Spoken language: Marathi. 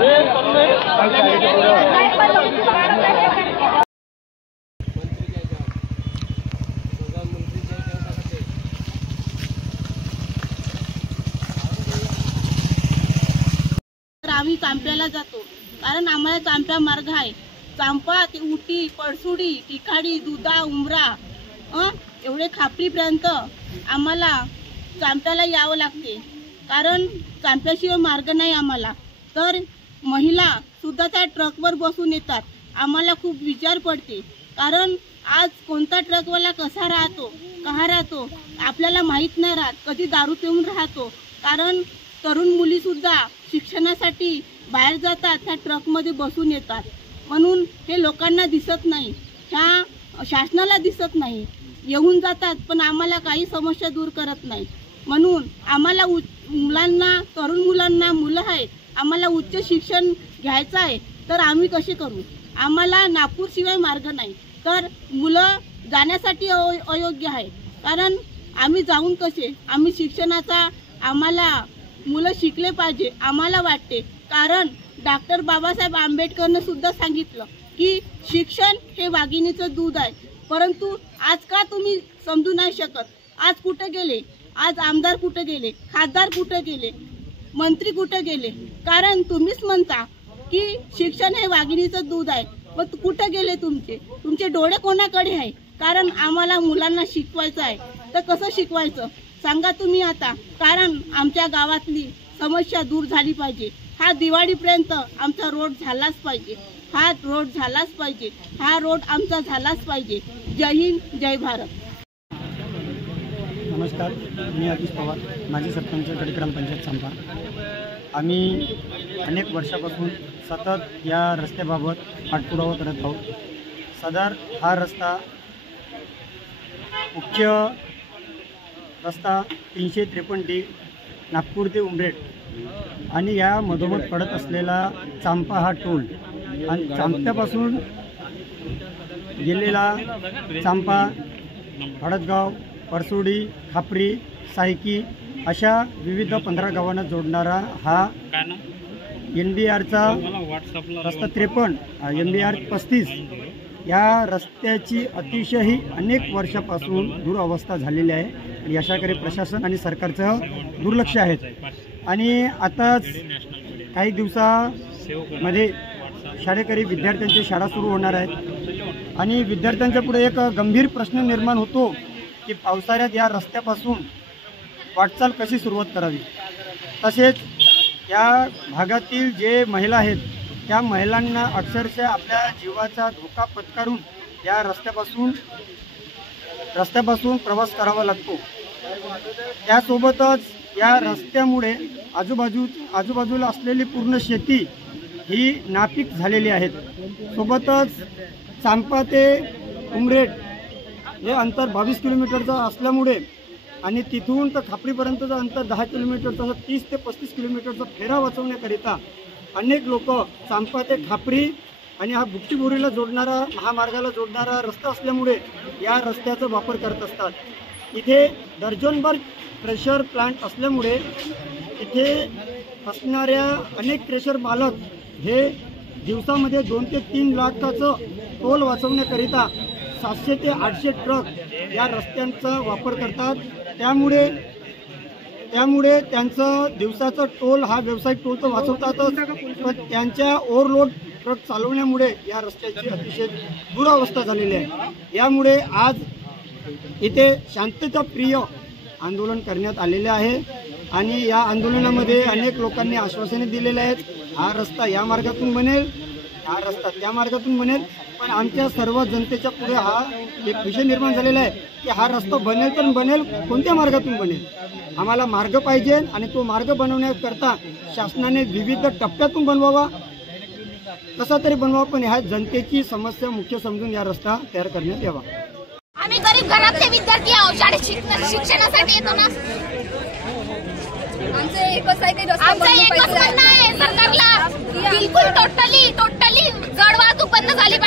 आम्ही चांप्याला जातो कारण आम्हाला चांप्या मार्ग आहे। चांपा ते उटी, पळसुडी, टिकाडी, दुधा, उमरा एवढे खापरीपर्यंत आम्हाला चांप्याला यावं लागते कारण चांप्याशिवाय मार्ग नाही आम्हाला। तर महिला सुद्धा त्या ट्रकवर बसून येतात। आम्हाला खूप विचार पडते कारण आज कोणता ट्रकवाला कसा राहतो कहा राहतो आपल्याला माहीत नाही राहत, कधी दारू पिऊन राहतो। कारण तरुण मुली सुद्धा शिक्षणासाठी बाहेर जातात, त्या ट्रकमध्ये बसून येतात। म्हणून हे लोकांना दिसत नाही, ह्या शासनाला दिसत नाही। येऊन जातात पण आम्हाला काही समस्या दूर करत नाही। म्हणून आम्हाला मुलांना, तरुण मुलांना मुलं आहेत, आम्हाला उच्च शिक्षण घ्यायचं आहे तर आम्ही कसे करू? आम्हाला नागपूरशिवाय मार्ग नाही, तर मुलं जाण्यासाठी अयोग्य आहे। कारण आम्ही जाऊन कसे? आम्ही शिक्षणाचा आम्हाला मुलं शिकले पाहिजे आम्हाला वाटते। कारण डॉक्टर बाबासाहेब आंबेडकरने सुद्धा सांगितलं की शिक्षण हे वाघिणीचं दूध आहे। परंतु आज का तुम्ही समजू नाही शकत? आज कुठे गेले? आज आमदार कुठे गेले? खासदार कुठे गेले? मंत्री कुठे गेले? कारण तुम्हीच म्हणता की शिक्षण हे वाघिणीचं दूध आहे, मग कुठे गेले तुमचे डोळे कोणाकडे आहे? कारण आम्हाला मुलांना शिकवायचं आहे, तर कसं शिकवायचं सांगा तुम्ही आता? कारण आमच्या गावातली समस्या दूर झाली पाहिजे। हा दिवाळीपर्यंत आमचा रोड झालाच पाहिजे, हा रोड झालाच पाहिजे, हा रोड आमचा झालाच पाहिजे। जय हिंद, जय भारत। नमस्कार, मी आतिश पवार, माजी सरपंच गडी ग्रामपंचायत चांपा। आम्ही अनेक वर्षापासून सतत या रस्त्याबाबत पाठपुरावा करत आहोत। सदर हा रस्ता मुख्य रस्ता 353D नागपूर ते उमरेड आणि या मधोमध पडत असलेला चांपा हा टोल आणि चांप्यापासून गेलेला चांपा, हळदगाव, परसुडी, खापरी, सायकी अशा विविध 15 गावांना जोडणारा हा NBRचा रस्ता 53, NBR 35 या रस्त्याची अतिशय अनेक वर्षापासून दुरवस्था झालेली आहे। याच्याकडे प्रशासन आणि सरकारचं दुर्लक्ष आहे आणि आताच काही दिवसामध्ये शाळेकरी विद्यार्थ्यांची शाळा सुरू होणार आहेत आणि विद्यार्थ्यांच्या पुढे एक गंभीर प्रश्न निर्माण होतो की पावसाळ्यात या रस्त्यापासून वाटचाल कशी सुरुवात करावी। तसेच या भागातील जे महिला आहेत त्या महिलांना अक्षरशः आपल्या जीवाचा धोका पत्करून या रस्त्यापासून प्रवास करावा लागतो। त्यासोबतच या रस्त्यामुळे आजूबाजूला असलेली पूर्ण शेती ही नापीक झालेली आहेत। सोबतच चांपा ते उमरेड हे अंतर 22 किलोमीटरचं असल्यामुळे आणि तिथून तर खापरीपर्यंतचं अंतर 10 किलोमीटरचं, 30 ते 35 किलोमीटरचा फेरा वाचवण्याकरिता अनेक लोक चांपा ते खापरी आणि हा बुट्टीबोरीला जोडणारा, महामार्गाला जोडणारा रस्ता असल्यामुळे या रस्त्याचा वापर करत असतात। इथे दर्जनभर क्रेशर प्लांट असल्यामुळे इथे असणाऱ्या अनेक क्रेशर मालक हे दिवसामध्ये 2 ते 3 लाखाचं टोल वाचवण्याकरिता 700 ते 800 ट्रक या रस्त्यांचा वापर करतात। त्यामुळे त्यांचं दिवसाचा टोल हा व्यावसायिक टोल तर वाचवतातच, पण त्यांच्या ओव्हरलोड ट्रक चालवण्यामुळे या रस्त्याची अतिशय दुरावस्था झालेली आहे। यामुळे आज इथे शांतताप्रिय आंदोलन करण्यात आलेले आहे आणि या आंदोलनामध्ये अनेक लोकांनी आश्वासने दिलेले आहेत, हा रस्ता या मार्गातून बनेल, हा रस्ता त्या मार्गातून बनेल। पण आमच्या सर्व जनतेच्या पुढे हा एक विषय निर्माण झालेला आहे की हा रस्ता बनेल तर बनेल, कोणत्या मार्गातून बनेल? आम्हाला मार्ग पाहिजे आणि तो मार्ग बनवण्याकरता शासनाने विविध टप्प्यातून बनवावा, कसा तरी बनवावा, पण ह्या जनतेची समस्या मुख्य समजून या रस्ता तयार करण्यात यावा। आम्ही गरीब घरातले विद्यार्थी आहोत, शाळेत शिक्षणासाठी येतो ना। आमचं एकच म्हणणं आहे सरकारला, बिलकुल टोटली